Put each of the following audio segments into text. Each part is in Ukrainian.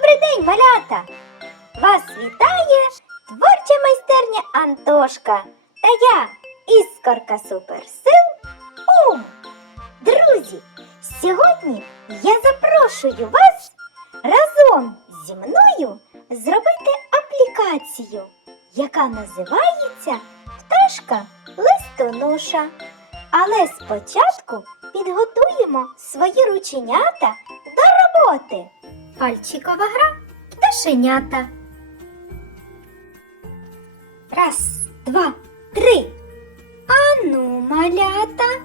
Добрий день, малята! Вас вітає творча майстерня Антошка та я, іскорка суперсил Ум. Друзі, сьогодні я запрошую вас разом зі мною зробити аплікацію, яка називається Пташка листоноша. Але спочатку підготуємо свої рученята до роботи. Пальчикова гра пташенята. Раз, два, три. Ану, малята.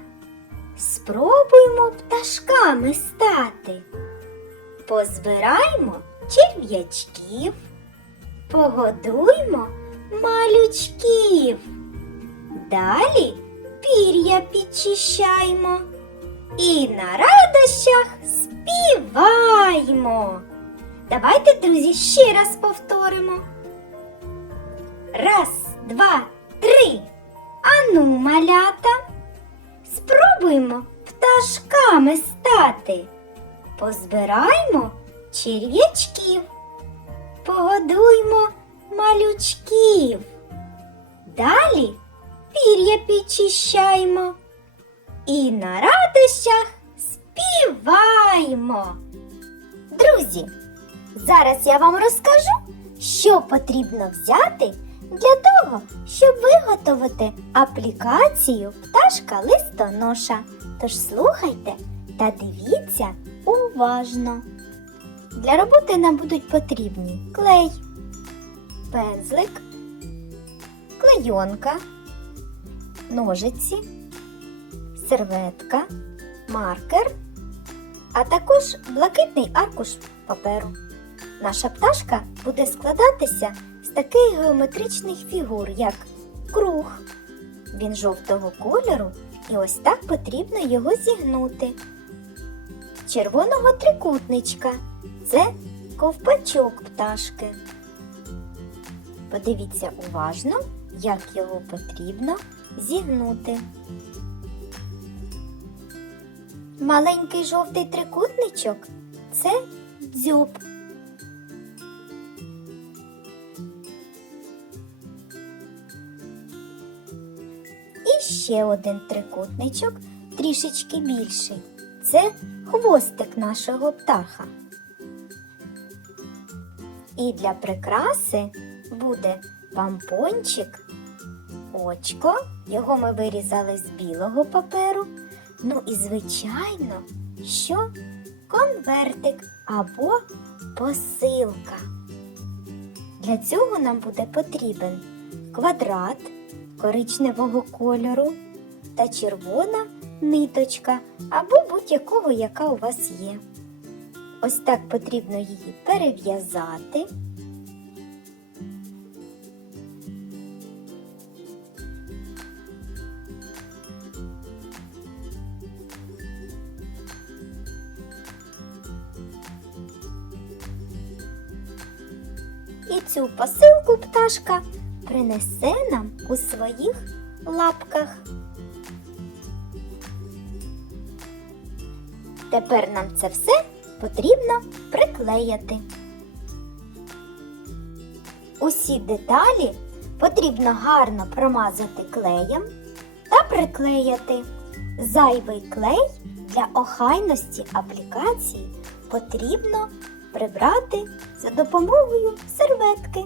Спробуємо пташками стати. Позбираємо черв'ячків, погодуймо малючків. Далі пір'я підчищаймо і на радощах співаймо. Давайте, друзі, ще раз повторимо. Раз, два, три. Ану, малята. Спробуймо пташками стати. Позбираймо черв'ячків, погодуймо малючків. Далі пір'я підчищаймо і на радощах співаймо. Друзі, зараз я вам розкажу, що потрібно взяти для того, щоб виготовити аплікацію пташка листоноша. Тож слухайте та дивіться уважно. Для роботи нам будуть потрібні клей, пензлик, клейонка, ножиці, серветка, маркер, а також блакитний аркуш паперу. Наша пташка буде складатися з таких геометричних фігур, як круг. Він жовтого кольору, і ось так потрібно його зігнути. Червоного трикутничка це ковпачок пташки. Подивіться уважно, як його потрібно зігнути. Маленький жовтий трикутничок це дзьоб. Ще один трикутничок, трішечки більший. Це хвостик нашого птаха. І для прикраси буде помпончик, очко. Його ми вирізали з білого паперу. Ну і, звичайно, що конвертик або посилка. Для цього нам буде потрібен квадрат коричневого кольору та червона ниточка або будь-якого, яка у вас є. Ось так потрібно її перев'язати. І цю посилку пташка принесе нам у своїх лапках. Тепер нам це все потрібно приклеїти. Усі деталі потрібно гарно промазати клеєм та приклеїти. Зайвий клей для охайності аплікації потрібно прибрати за допомогою серветки.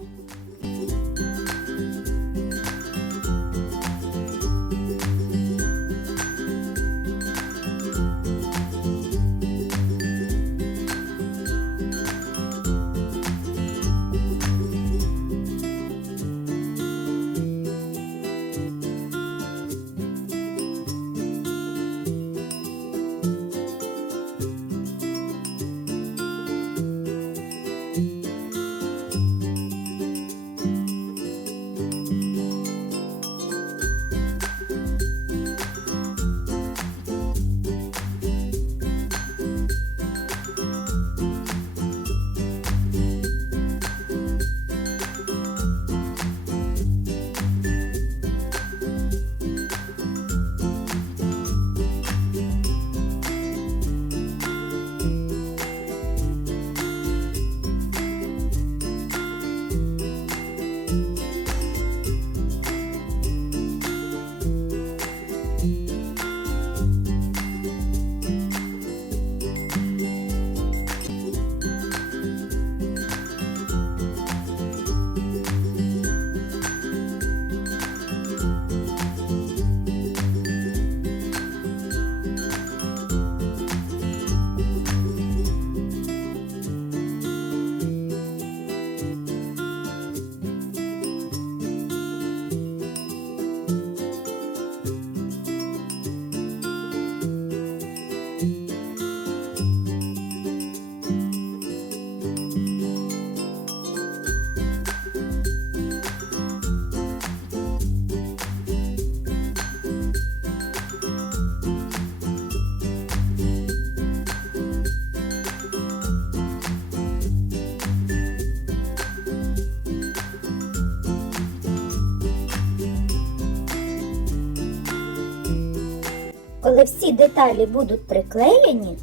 Коли всі деталі будуть приклеєні,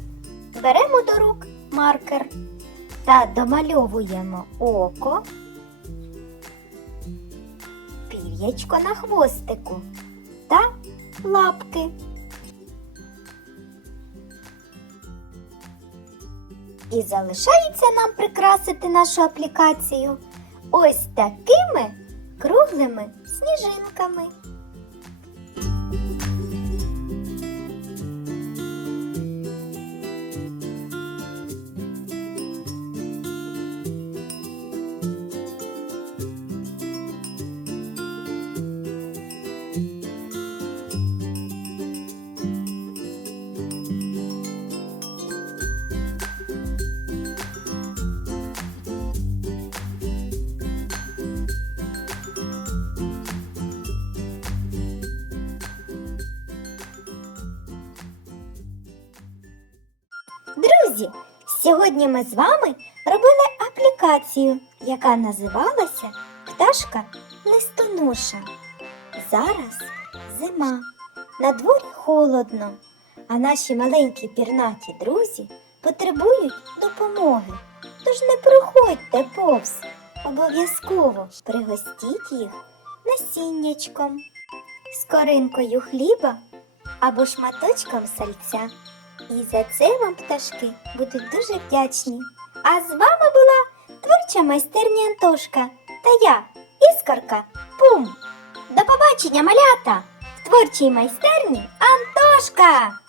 беремо до рук маркер та домальовуємо око, пір'ячко на хвостику та лапки. І залишається нам прикрасити нашу аплікацію ось такими круглими сніжинками. Друзі, сьогодні ми з вами робили аплікацію, яка називалася Пташка листоноша. Зараз зима, на дворі холодно, а наші маленькі пірнаті друзі потребують допомоги. Тож не проходьте повз, обов'язково пригостіть їх насіннячком, скоринкою хліба або шматочком сальця. І за це вам пташки будуть дуже вдячні. А з вами була творча майстерня Антошка та я, іскорка Пум. До побачення, малята! В творчій майстерні Антошка!